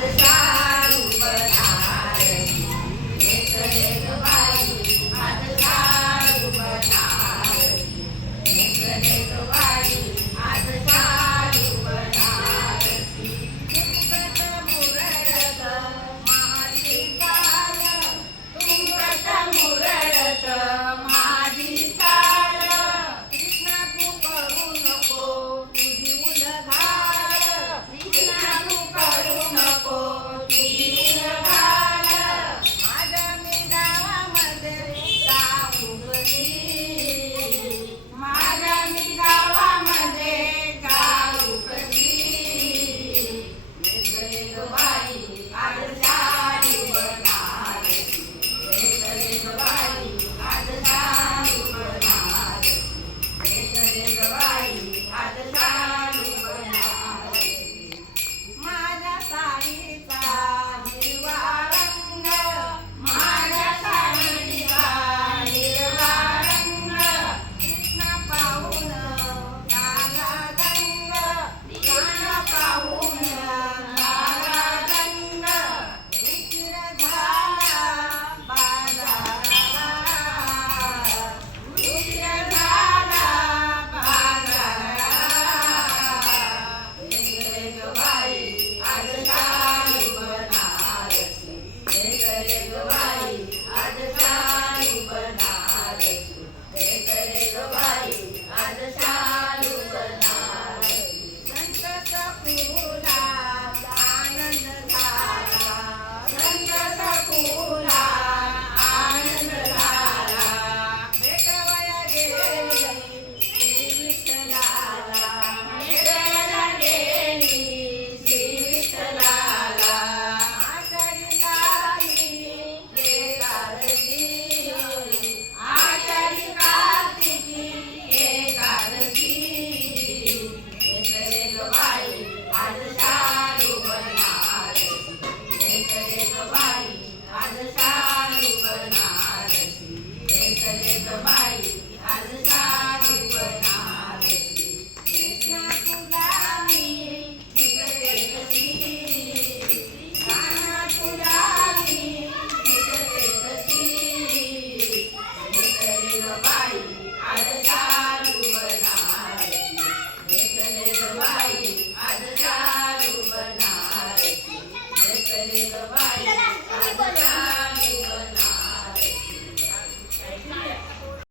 Thank you. Thank.